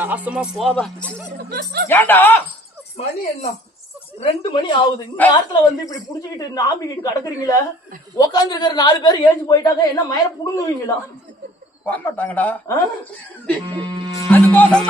நாசமா போவ. ஏண்டா மணி என்ன 2 மணி ஆகுது. இந்த நேரத்துல வந்து இப்படி புடிச்சுக்கிட்டு நாம்பிக்கிட்டு கிடக்குறீங்களா? உட்கார்ந்து இருக்கிற 4 பேர் ஏஞ்சி போயிட்டாங்க. என்ன மயிர புடுங்குவீங்களா? போக மாட்டாங்கடா. அது போதும்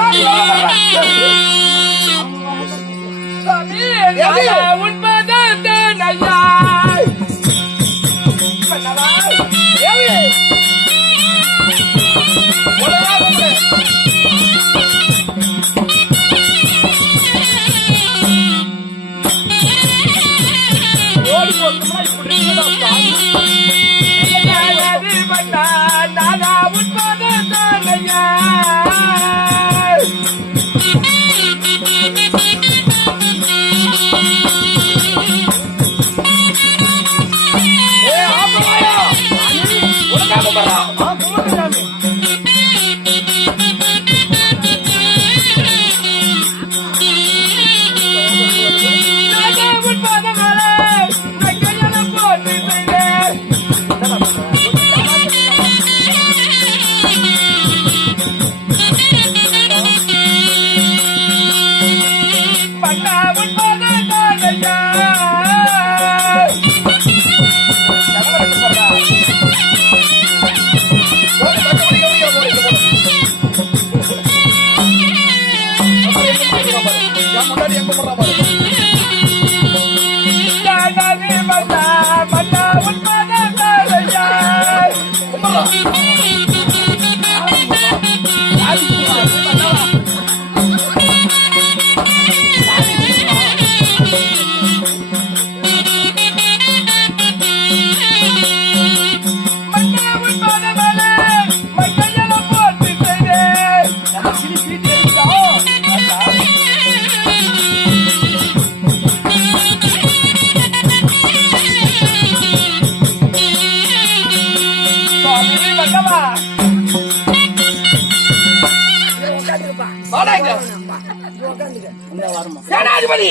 சேனாதிபதி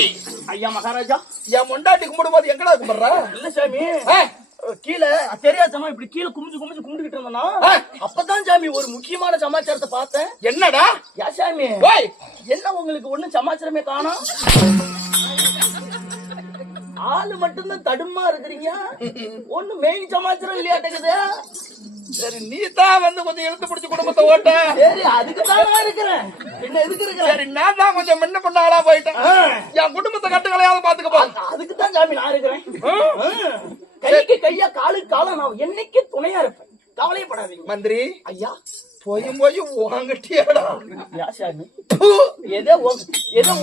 ஐயா மகாராஜா. என் முண்டாட்டி கும்பிடும்போது எங்கடா கும்பிடுற? இல்ல சாமி, கீழே தெரியாதமா இப்படி கீழே கும்பிட்டுக்கிட்டு இருந்தோம்னா அப்பதான் சாமி ஒரு முக்கியமான சமாச்சாரத்தை பார்த்தேன். என்னடா? யா சாமி, என்ன உங்களுக்கு ஒண்ணும் சமாச்சாரமே காணோம்? ஆளு மட்டும்தான் தடுமா இருக்கிறீங்க. ஒண்ணு மெயின் சமாச்சாரம் இல்லையாட்டக்குது. சரி, நீ தான் வந்து கொஞ்சம் இழுத்து பிடிச்சு குடும்பத்தை ஓட்ட. சரி, அதுக்குதான் நான் இருக்கிறேன். என்ன எதுக்கு இருக்கிறேன்? சரி, நான் தான் கொஞ்சம் முன்ன பண்ண ஆளா போயிட்டேன். என் குடும்பத்தை கட்டுக்களையாவது பாத்துக்கப்பா. அதுக்குதான் சாமி நான் இருக்கிறேன். கைக்கு கையா காலுக்கு காலம் நான் என்னைக்கு துணையா இருப்பேன். கவலையப்படாதீங்க. மந்திரி ஐயா, போய் வாங்கட்டியாடா. ஏதோ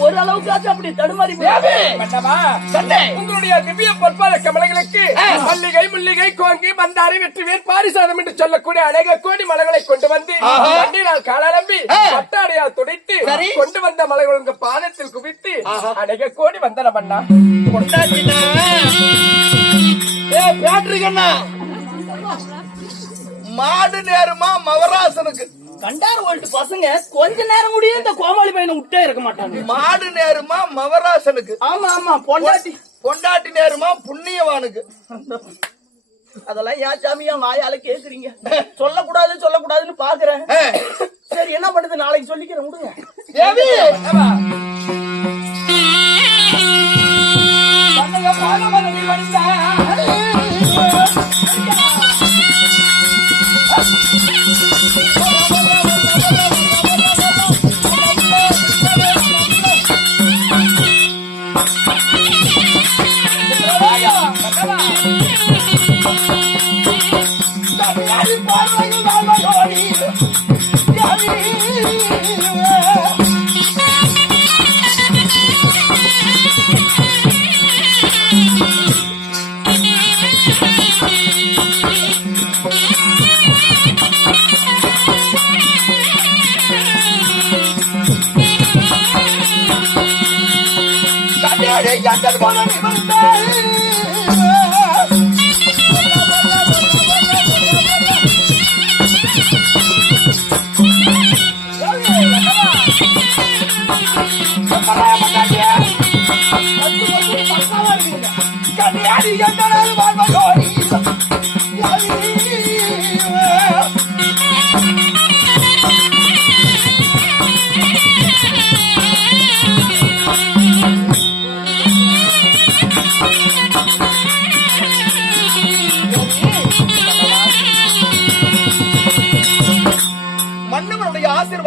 ஒரு அளவுக்காச்சும் அப்படி தடுமாறி உங்களுடைய திவ்ய பொற்பாத கமலங்களுக்கு மல்லிகை முல்லிகை கோங்கி மந்தாரி வெற்றிவேர் பாரிசாதம் என்று சொல்லக்கூடிய அநேக கோடி மலர்களை கொண்டு வந்து வண்டியால் காலம்பி பட்டாடையால் துடைத்து கொண்டு வந்த மலர்கள் உங்க பாதத்தில் குவித்து அநேக கோடி வந்தன பண்ணா கொண்டாடினா. பேட்டரிக்கண்ணா, மாடு நேரமா மவராசனுக்கு கண்டார ஓல்ட்டு பசங்க கொஞ்ச நேரம் முடியும் இந்த கோமாளி பையனை விட்டே இருக்க மாட்டாங்க. மாடு நேரமா மவராசனுக்கு. ஆமா ஆமா, பொண்டாட்டி நேரமா புண்ணியவானுக்கு. அதெல்லாம் ஏன் சாமியா வாயால கேக்குறீங்க? சொல்லக்கூடாதுன்னு பாக்குறேன். சரி, என்ன பண்ணுது, நாளைக்கு சொல்லிக்கிறேன், விடுங்க.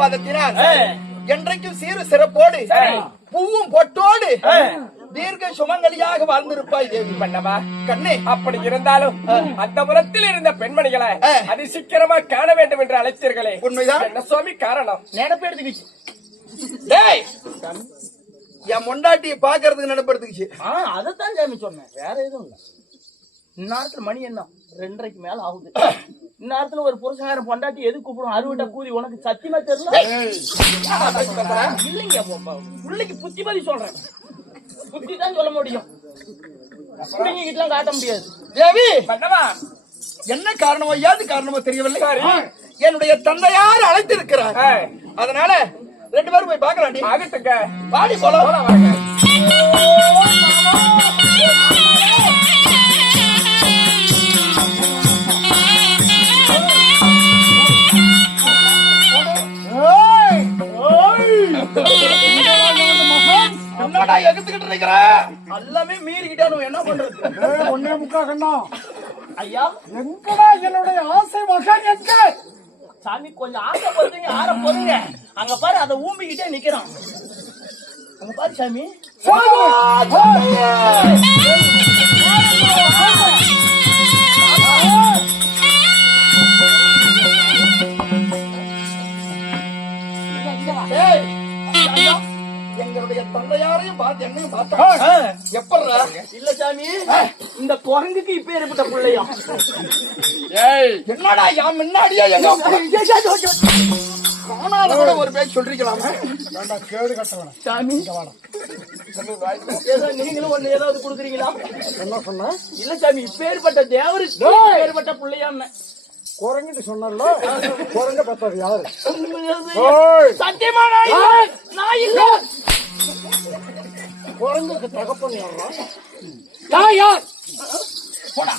ஆசீர்வாதத்தினால் என்றைக்கும் சீரு சிறப்போடு பூவும் பொட்டோடு தீர்க்க சுமங்கலியாக வாழ்ந்திருப்பாய் தேவி. பண்ணவா கண்ணே, அப்படி இருந்தாலும் அந்த புறத்தில் இருந்த பெண்மணிகளை அது சீக்கிரமா காண வேண்டும் என்று அழைத்தீர்களே, உண்மைதான். என்ன சுவாமி காரணம்? நினைப்பு எடுத்துக்கிச்சு. டேய், என் மொண்டாட்டியை பாக்குறதுக்கு நினைப்படுத்துக்குச்சு. அதைத்தான் சாமி சொன்னேன், வேற எதுவும் இல்ல. இந்நேரத்துல மணி என்ன 2:30 மேல ஆகுது. இந்நேரத்துல ஒரு புருஷன் பொண்டாட்டி எது கூப்பிடும்? அறுவட்டை கூதி உனக்கு சத்தியமா தெரியல. இல்லைங்க, பிள்ளைக்கு புத்திமதி சொல்றேன். புத்தி தான் சொல்ல முடியும், பிள்ளைங்க கிட்டலாம் காட்ட முடியாது. தேவி, பண்ணவா என்ன காரணமோ ஏது காரணமோ தெரியவில்லை. என்னுடைய தந்தையார் அழைத்திருக்கிறார். அதனால 2 பேரும் போய் பாக்கலாண்டி. ஆகட்டுங்க, பாடி போலாம். என்னடா எகுத்துக்கிட்டு இருக்கிற? எல்லாமே மீறிக்கிட்டானு என்ன பண்றது? ஒன்னே முக்கா கண்ணா ஐயா, எங்கடா என்னுடைய ஆசை மகன் எங்க? சாமி கொஞ்சம் ஆசை பொறுத்தீங்க, ஆற பொறுங்க. அங்க பாரு, அதை ஊம்பிக்கிட்டே நிக்கிறான். அங்க பாரு சாமி. எங்களுடைய தந்தையாரையும் பார்த்து என்னையும் பார்த்தா எப்படா? இல்ல சாமி, இந்த குரங்குக்கு இப்ப ஏற்பட்ட பிள்ளையா? என்னடா யான் முன்னாடியே எங்க காணாத கூட ஒரு பேர் சொல்றீங்களாமே. கேடு கட்டவன சாமி, ஏதோ நீங்களும் ஒண்ணு ஏதாவது கொடுக்குறீங்களா? என்ன சொன்ன? இல்ல சாமி, இப்ப ஏற்பட்ட தேவருக்கு ஏற்பட்ட பிள்ளையான்னு குரங்கிட்டு சொன்னல. குரங்க பெற்றது யாரு? சத்தியமா நான் இல்ல. குரங்குக்கு தகப்பன் யாரா? யார்?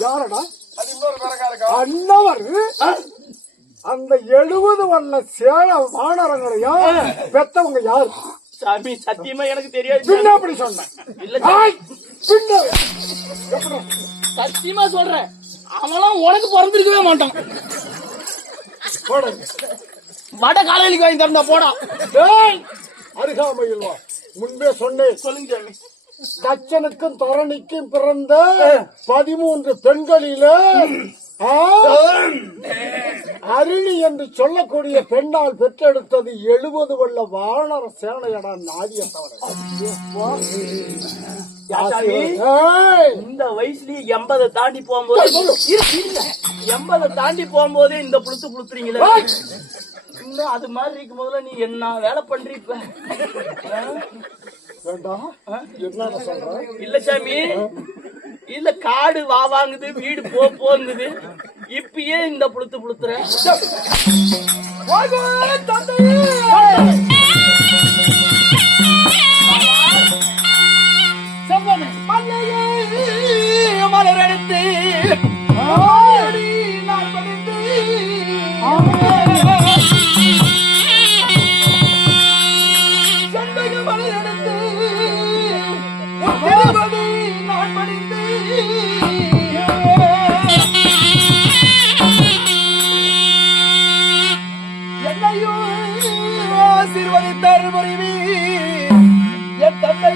யாரடா? அது இன்னொரு பேரக்காரக்கா. அன்னவர் அந்த 70 வண்ண சேல வானரங்களையும் பெத்தவங்க யாரு? சாமி, சத்தியமா எனக்கு தெரியாது. பின்ன அப்படி சொன்னேன். இல்ல பின்ன சத்தியமா சொல்றேன், அவெல்லாம் உனக்கு பிறந்திருக்கவே மாட்டான். வட காலையில வாங்கி தந்தா போடா. அருகாமையில் வா. முன்பே சொன்னேன். சொல்லுங்க சாமி. தச்சனுக்கும் தரணிக்கும் பிறந்த 13 பெண்களில அருணி என்று சொல்லக்கூடிய பெண்ணால் பெற்றெடுத்தது 70 வல்ல வானர சேனையடா நாதியத்தவரை. இந்த வயசுலயே 80 தாண்டி போகும்போது 80 தாண்டி போகும்போதே இந்த புளுத்து புளுத்துறீங்களே. இன்னும் அது மாதிரி இருக்கும் போதுல நீ என்ன வேலை பண்றீப்ப? இல்ல சாமி, இல்ல காடு வா வாங்குது, வீடு போங்குது, இப்பயே இந்த புளுத்து புளுத்துற. மலர் எடுத்து நான் படித்து நான் படித்து என்னையும் ஆசீர்வதித்தார் புரிவி என் தந்தை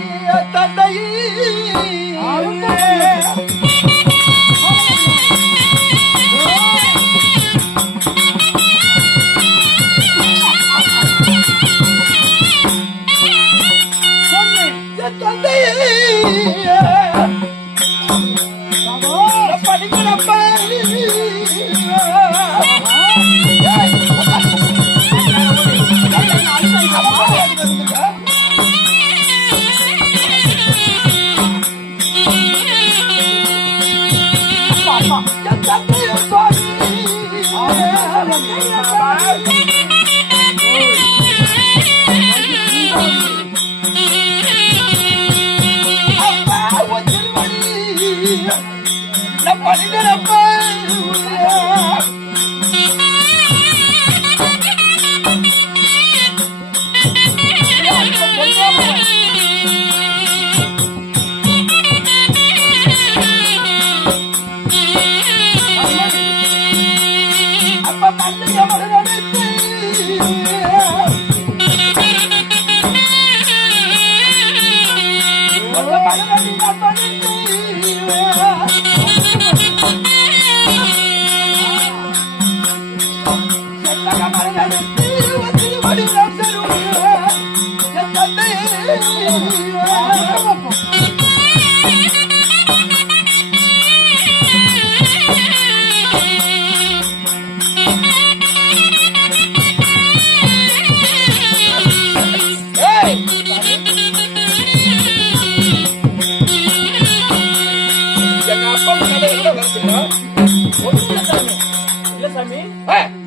இல்ல சாமி,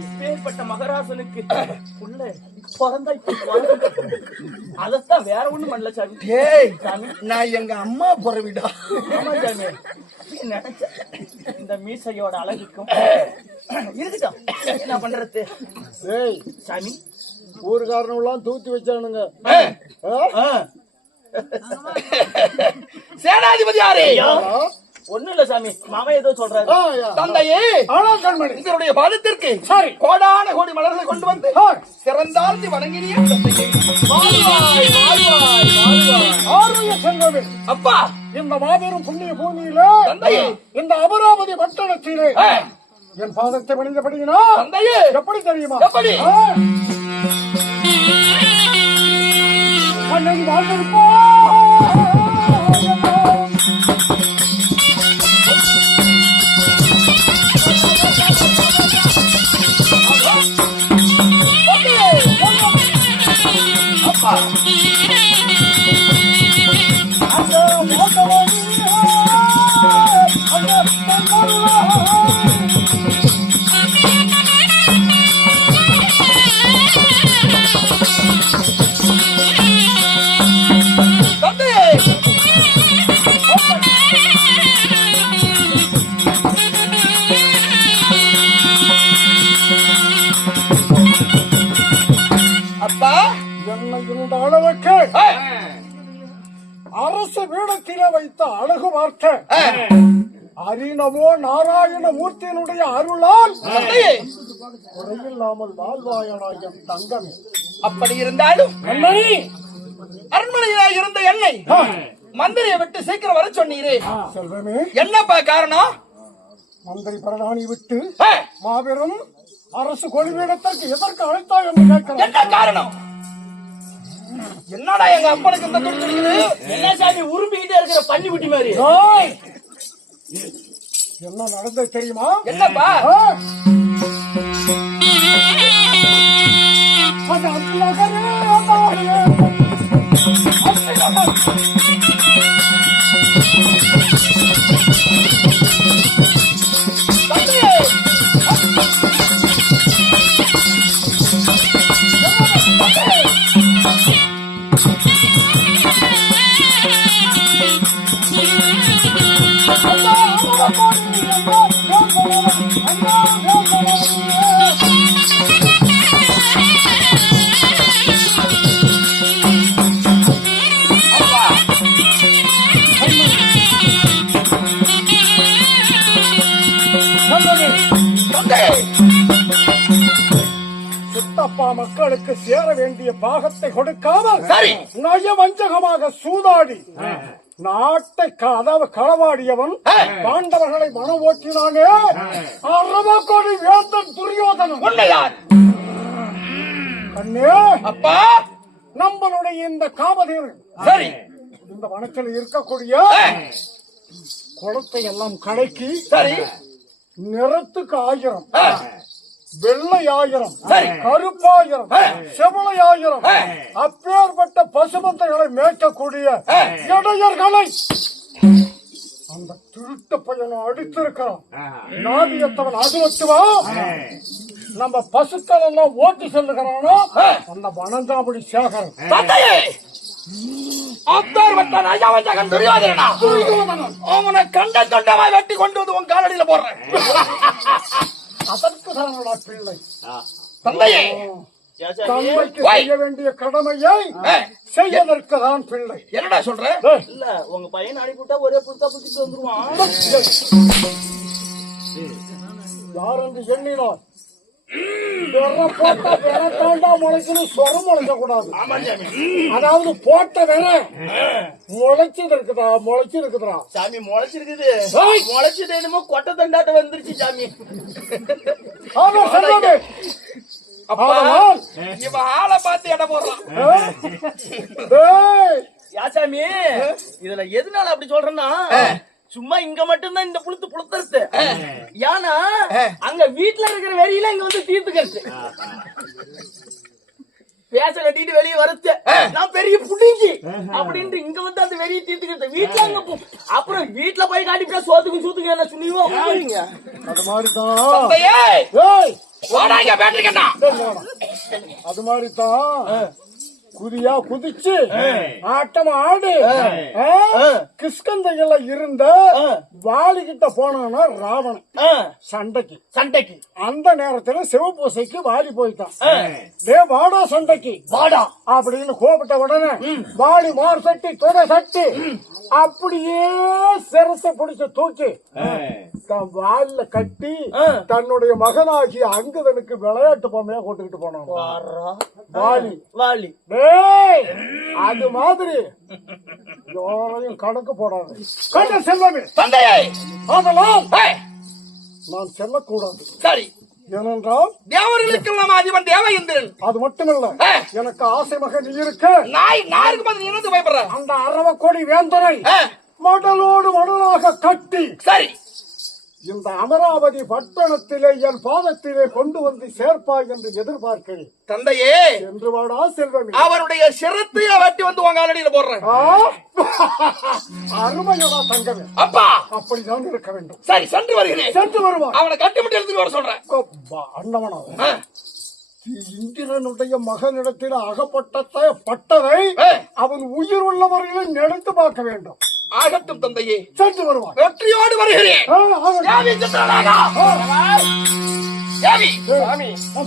இப்பேற்பட்ட மகராசனுக்கு புள்ள பிறந்தா அதத்தான் வேற ஒண்ணும் பண்ணல சாமி. ஏய் சாமி, நான் எங்க அம்மா பிறவிடா. ஆமா சாமி, நினைச்சேன் இந்த மீசையோட அழகுக்கும் இருக்கட்டும். என்ன பண்றது ஏய் சாமி? ஊருக்காரனும் எல்லாம் தூத்தி வச்சானுங்க. சேனாதிபதி யாரு? ஒண்ணும் இல்ல சாமி, மாமா ஏதோ சொல்றாரு. தந்தையே, ஆனால் கண்மணி இதனுடைய பாதத்திற்கு சரி கோடான கோடி மலர்களை கொண்டு வந்து சிறந்தாழ்ந்து வணங்கினியே தந்தையே. வாழ்வாய், வாழ்வாய், வாழ்வாய். ஆரோக்கிய செல்வமே, அப்பா இந்த மாபெரும் புண்ணிய பூமியில தந்தையே, இந்த அமராவதி பட்டணத்திலே என் பாதத்தை பணிந்தபடினா தந்தையே எப்படி தெரியுமா? எப்படி? அன்னை வாழ்ந்திருப்போ இந்த அளவுக்கு அரசு பீடத்திலே வைத்த அழகு பார்க்க அரிணமோ நாராயண மூர்த்தியினுடைய அருளால் குறையில்லாமல் வாழ்வாயனாயம் தங்கமே. அப்படி இருந்தாலும் அரண்மனையில இருந்த என்னை மந்திரியை விட்டு சீக்கிரம் வர சொன்னீரே செல்வமே, என்னப்பா காரணம்? மந்திரி பரதானி விட்டு மாபெரும் அரசு கொள்வீடத்திற்கு எதற்கு அழைத்தா என்று கேட்கிறேன். என்ன காரணம்? என்னடா எங்க அப்பனுக்கு இந்த துடிக்குது? என்ன சாமி உரும்பிக்கிட்டே இருக்கிற பன்னி குட்டி மாதிரி? என்ன நடந்தது தெரியுமா? என்னப்பா? சித்தப்பா மக்களுக்கு சேர வேண்டிய பாகத்தை கொடுக்காமல் சரி நயவஞ்சகமாக சூதாடி நாட்டை அதாவது களவாடியவன் பாண்டவர்களை மனம் ஓட்டினானே அரவக்கோடி வேந்தன் துரியோதனன். உண்மைதான் அண்ணே அப்பா. நம்மளுடைய இந்த காமதேவன் சரி இந்த வனத்தில் இருக்கக்கூடிய குளத்தை எல்லாம் கலக்கி சரி நிறத்துக்கு 1000, வெள்ளை 1000, சரி. கருப்பு 1000, செவளை 1000, அப்பேற்பட்ட பசுமந்தைகளை மேய்க்கக்கூடிய இடையர்களை அந்த திருட்டு பையனை அடித்திருக்கிறான். நாவியத்தவன் அது மட்டுமா நம்ம பசுக்கள் எல்லாம் ஓட்டி செல்லுகிறானோ அந்த வனந்தாபடி சேகரன். அவனை கண்ட தொண்டமாய் வெட்டி கொண்டு வந்து உன் காலடியில போடுறேன். அதற்கு தானடா பிள்ளை. தந்தையே தந்தைக்கு செய்ய வேண்டிய கடமையை செய்வதற்கு தான் பிள்ளை. என்னடா சொல்ற? இல்ல உங்க பையன் அனுப்பிவிட்டா ஒரே புத்தா புத்திட்டு வந்துருவான். யார் என்று எண்ணினார் விரை போட்டா விரை தாண்டா முளைக்கணும், சொரம் முளைக்க கூடாது. ஆமா சாமி. அதாவது போட்ட விரை முளைச்சது இருக்குதா சாமி முளைச்சிருக்குது. முளைச்சது என்னமோ கொட்டை தண்டாட்ட வந்துருச்சு சாமி. ஆமா செல்வமே. ஆதலால் இவன் ஆளை பார்த்து இடம் போடுறான். டேய், யா சாமி, இதுல எதனால அப்படி சொல்றேன்னா, சும்மா இங்க மட்டும்தான் இந்த புளுத்துறது. ஏன்னா அங்க வீட்டுல இருக்கிற வெறியில இங்க வந்து தீர்த்துக்கிறது. பேச கட்டிட்டு வெளியே வரது நான் பெரிய புடிங்கி அப்படின்ட்டு இங்க வந்து அந்த வெறியை தீர்த்துக்கிறது. வீட்டுல அங்க அப்புறம் வீட்டுல போய் காட்டிட்டு சோத்துக்கு சூத்துக்கு என்ன சொல்லிடுவோம். அது மாதிரிதான். ஏய், ஏய், வாடா இங்க பேட்டரிக்கண்ணா. அது மாதிரிதான் குதியா குதிச்சு ஆட்டம் ஆடு. கிஷ்கந்தையில இருந்த வாலிகிட்ட போனானா ராவணன் சண்டைக்கு. அந்த நேரத்துல சிவபூசைக்கு வாலி போயிட்டான். டே வாடா சண்டைக்கு வாடா அப்படின்னு கூப்பிட்ட உடனே வாலி மார் சட்டி தொட சட்டி அப்படியே சிரச பிடிச்சு தூக்கி தன் வாலில கட்டி தன்னுடைய மகனாகிய அங்குதனுக்கு விளையாட்டு பொம்மையா கூட்டுக்கிட்டு போனான் வாலி. அது மாதிரி யாரையும் கணக்கு போடாது. கண்ட செல்வமே தந்தையே, அதெல்லாம் நான் செல்லக்கூடாது. சரி, ஏனென்றால் தேவர்களுக்கெல்லாம் அதிபன் தேவ இந்திரன். அது மட்டுமல்ல, எனக்கு ஆசை மகன் இருக்க நாருக்கு பதில் இருந்து பயப்படுற அந்த அரவக்கொடி வேந்தரை மடலோடு மடலாக கட்டி சரி இந்த அமராவதி பட்டணத்திலே என் பாதத்திலே கொண்டு வந்து சேர்ப்பாய் என்று எதிர்பார்க்கிறேன். தந்தையே, என்று வாடா செல்வமே. அவருடைய சிரத்தைய வெட்டி வந்து உங்க ஆலடியில போடுறேன். அருமையவா தங்கமே, அப்பா அப்படிதான் இருக்க வேண்டும். சரி, சென்று வருகிறேன். சென்று வருவான். அவனை கட்டிவிட்டு எடுத்துட்டு வர சொல்றேன். அண்ணவனா இந்திரனுடைய மகனிடத்தில் அகப்பட்டதை அவன் உயிர் உள்ளவர்களை நினைத்து பார்க்க வேண்டும். ஆகட்டும் தந்தையே, சென்று வருவான். வெற்றியோடு வருகிறேன்.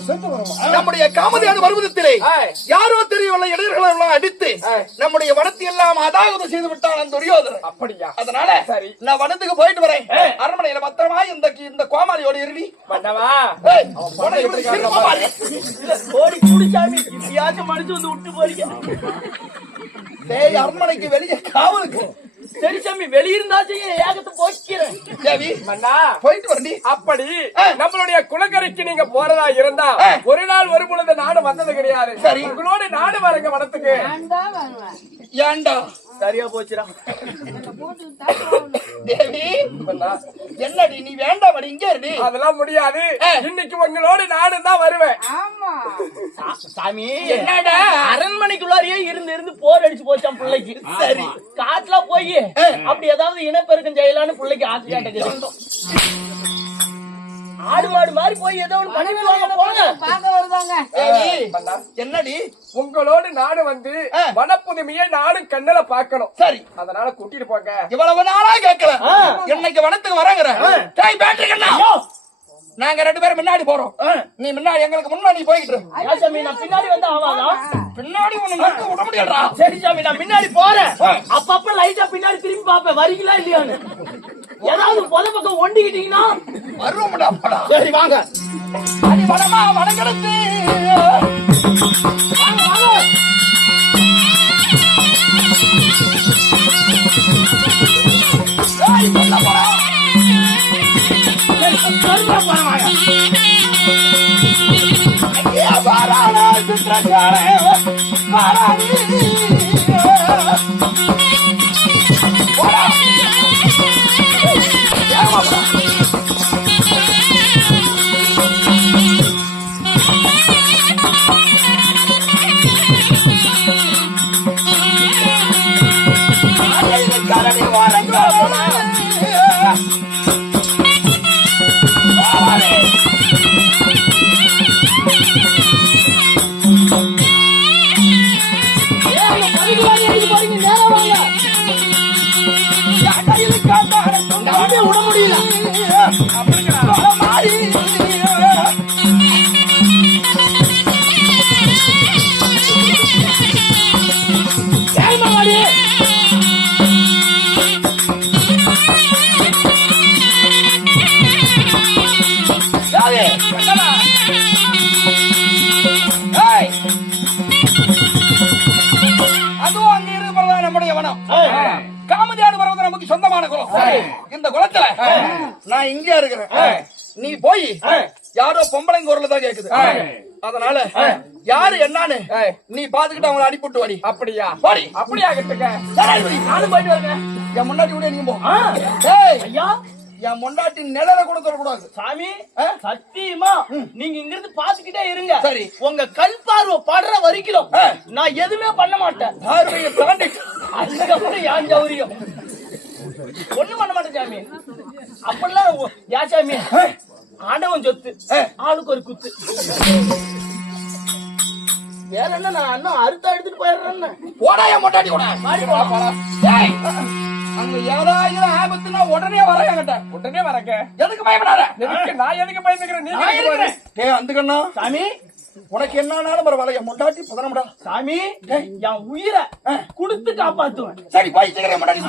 சென்று வருவான். நம்முடைய காமதியான வருவதத்திலே யாரோ தெரியவில்லை இடையர்களை அடித்து நம்முடைய வனத்தை எல்லாம் அதாகதம் செய்து விட்டான் அந்த துரியோதனன். அப்படியா? அதனால சரி, நான் வனத்துக்கு போயிட்டு வரேன். அரண்மனையில பத்திரமா இந்த கோமாளியோட இருடி பண்ணவா. ஓடி குடிச்சாமி இப்பயாச்சும் மனுச்சு வந்து விட்டு போறீங்க. அரண்மனைக்கு வெளியே காவலுக்கு. சரி சாமி, வெளியிருந்தாச்சும் ஏகத்தை போக்கிறேன். போயிட்டு வரண்டி. அப்படி நம்மளுடைய குலக்கரைக்கு நீங்க போறதா இருந்தா ஒரு நாள் ஒரு பொழுது நாடு வந்தது கிடையாது. சரி, உங்களோட நாடு வரங்க வனத்துக்கு. ஏண்டா சரியா போச்சுடா. தேவி, என்னடி நீ வேண்டாம், இங்க இருடி. அதெல்லாம் முடியாது. இன்னைக்கு உங்களோட நாடு தான் வருவேன். சாமி, என்னடா அரண்மனைக்குள்ளாரியே இருந்து போர் அடிச்சு போச்சான் பிள்ளைக்கு. சரி, காட்டுல போய் அப்படி ஏதாவது இனப்பெருக்கம் செய்யலான்னு பிள்ளைக்கு ஆசை கேட்டது. ஆடு மாடு மாதிரி போய் ஏதோ ஒன்று பண்ணிடுவாங்க போங்க. என்னடி உங்களோட நாடு வந்து வனப்புதுமையை நாடும் கண்ணல பாக்கணும். சரி, அதனால கூட்டிட்டு போங்க. இவ்வளவு நாளா கேட்கல, என்னைக்கு வனத்துக்கு வரங்கிற நாங்க 2 பேரும் முன்னாடி போறோம். நீ முன்னாடி எங்களுக்கு முன்னாடி போய்கிட்டு. சாமி, நான் பின்னாடி வந்து ஆவாதா? பின்னாடி ஒண்ணு நடக்க விட முடியலடா. சரி சாமி, நான் முன்னாடி போறேன். அப்பப்ப லைட்டா பின்னாடி திரும்பி பாப்பேன் வரீங்களா இல்லையான்னு. ஏதாவது பொத பக்கம் ஒண்டிக்கிட்டீங்கன்னா வருவோம்டா. சரி வாங்க. அது வனமா வனங்களுக்கு விட முடியல. யாரு இந்த குளத்துல நான் இங்கே இருக்கிறேன். நீ போய் யாரோ பொம்பளைங்க குரல்ல தான் கேக்குது. அதனால யாரு என்னன்னு நீ பாத்துக்கிட்டு அவங்களை அனுப்பிட்டு வாடி. அப்படியா வாடி. அப்படியா கிட்டுக்க நானும் போயிட்டு வரேன். என் முன்னாடி கூட நீ போ. ஐயா என் முன்னாடி நிழல கூட தொடக்கூடாது. சாமி சத்தியமா நீங்க இங்க இருந்து பாத்துக்கிட்டே இருங்க. சரி. உங்க கண் பார்வை படுற வரைக்கும் நான் எதுவுமே பண்ண மாட்டேன். பார்வையை தாண்டி அதுக்கப்புறம் ஏன் ஜௌரியம் ஒண்ணும் பண்ண மாட்டேன் சாமி. அப்பெல்லாம் யா சாமி ஆண்டவன் சொத்து ஆளுக்கு ஒரு குத்து. வேற என்ன நான் அண்ணன் அறுத்தா எடுத்துட்டு போயிடுறேன். போடா என் முன்னாடி கூட. ஏய், அங்க ஏதாவது ஆபத்துனா உடனே வர என்கிட்ட. உடனே வரக்க எதுக்கு பயப்படாத? எதுக்கு நான் எதுக்கு பயந்துக்கிறேன் நீ ஏய் அந்த கண்ணா சாமி உனக்கு என்னன்னாலும் பரவாயில்ல. என் முன்னாடி பதனம்டா. சாமி என் உயிரை கொடுத்து காப்பாத்துவேன். சரி பாய் சீக்கிரம் முன்னாடி